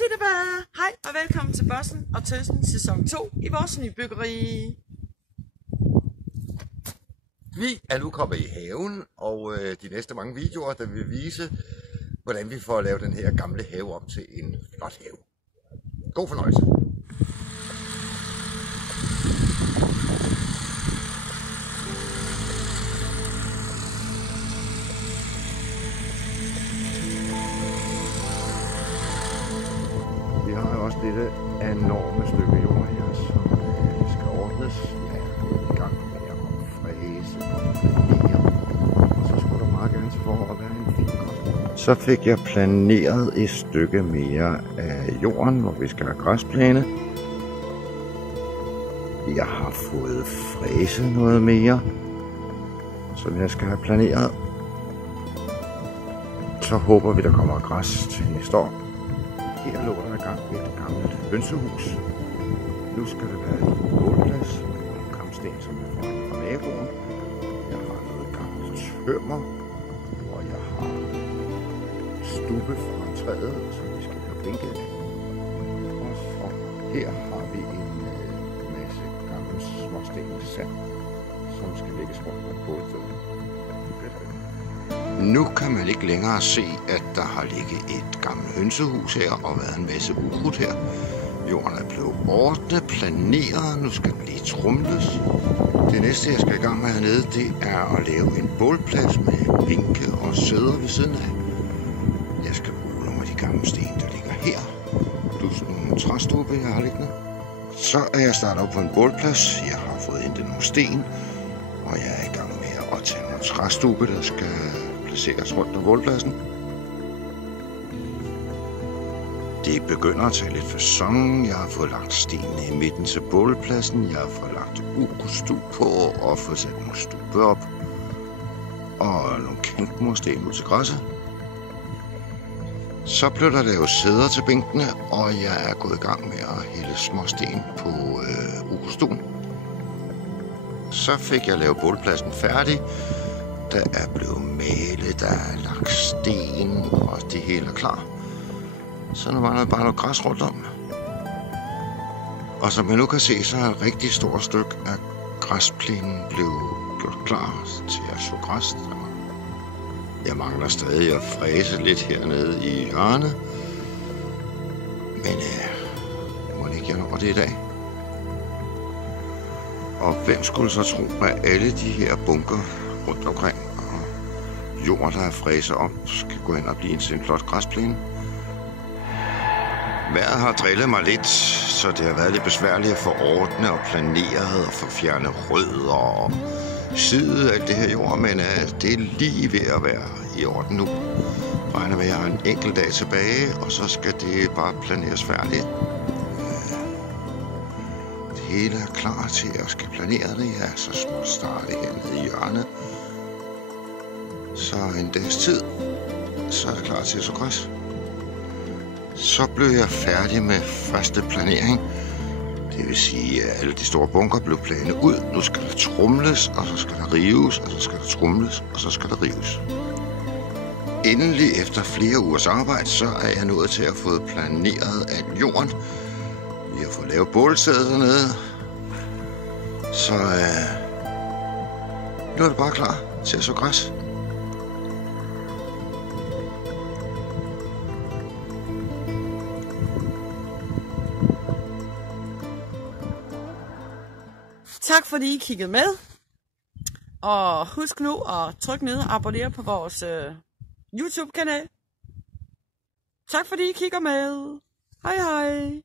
Tilbage. Hej og velkommen til Bossen og Tøsen sæson 2 i vores nybyggeri. Vi er nu kommet i haven, og de næste mange videoer, der vil vise, hvordan vi får lavet den her gamle have om til en flot have. God fornøjelse. Vi har jo også dette enorme stykke jord her, som skal ordnes. Jeg er gået i gang med at fræse og planere, og så skulle der meget gerne for at være en fin græsplæne. Så fik jeg planeret et stykke mere af jorden, hvor vi skal have græsplæne. Jeg har fået fræset noget mere, som jeg skal have planeret. Så håber vi, der kommer græs til næste år. Her lå der i gang et gammelt hønsehus. Nu skal det være en bålplads med nogle kamsten, som jeg får fra naboen. Jeg har noget gammelt tømmer, og jeg har stubbe fra træet, som vi skal have bænke af. Og så her har vi en masse gammel småsten sand, som skal lægges rundt på bålstedet. Nu kan man ikke længere se, at der har ligget et gammelt hønsehus her og været en masse ukrudt her. Jorden er blevet ordnet, planeret, nu skal den lige trumles. Det næste, jeg skal i gang med hernede, det er at lave en bålplads med bænke og sæder ved siden af. Jeg skal bruge nogle af de gamle sten, der ligger her. Plus nogle træstubbe, jeg har liggende. Så er jeg startet op på en bålplads. Jeg har fået hentet nogle sten, og jeg er i gang med at tage nogle træstubbe, der skal placeres rundt om bålpladsen. Det begynder at tage lidt facon. Jeg har fået lagt stenene i midten til bålpladsen. Jeg har fået lagt ukrudtstub på og fået sat nogle stubbe op. Og nogle kantmursten ud til græsset. Så blev der lavet sæder til bænkene, og jeg er gået i gang med at hælde småsten på ukrudtstuen. Så fik jeg lavet bålpladsen færdig. Der er blevet malet, der er lagt sten, og det hele er klar. Så nu mangler bare noget græs rundt om. Og som man nu kan se, så er et rigtig stort stykke af græsplænen blevet gjort klar til at så græs. Jeg mangler stadig at fræse lidt hernede i hjørnet. Men må ikke jeg når det i dag. Og hvem skulle så tro, at alle de her bunker rundt omkring og jord, der er fræset op, skal gå hen og blive en flot græsplæne. Vejret har drillet mig lidt, så det har været lidt besværligt at få ordnet og planeret og få fjernet rødder og side alt det her jord, men det er lige ved at være i orden nu. Jeg regner med, at jeg har en enkelt dag tilbage, og så skal det bare planeres færdigt. Det hele er klar til at skal planere det. Jeg er så småt startet hernede i hjørnet. Så en dags tid, så er det klar til at så græs. Så blev jeg færdig med første planering. Det vil sige, at alle de store bunker blev planet ud. Nu skal der trumles, og så skal der rives, og så skal der trumles, og så skal der rives. Endelig efter flere ugers arbejde, så er jeg nået til at få planeret al jorden. Vi har fået lavet bålstedet dernede. Så nu er det bare klar til at så græs. Tak fordi I kiggede med. Og husk nu at trykke ned og abonnere på vores YouTube-kanal. Tak fordi I kigger med. Hej hej.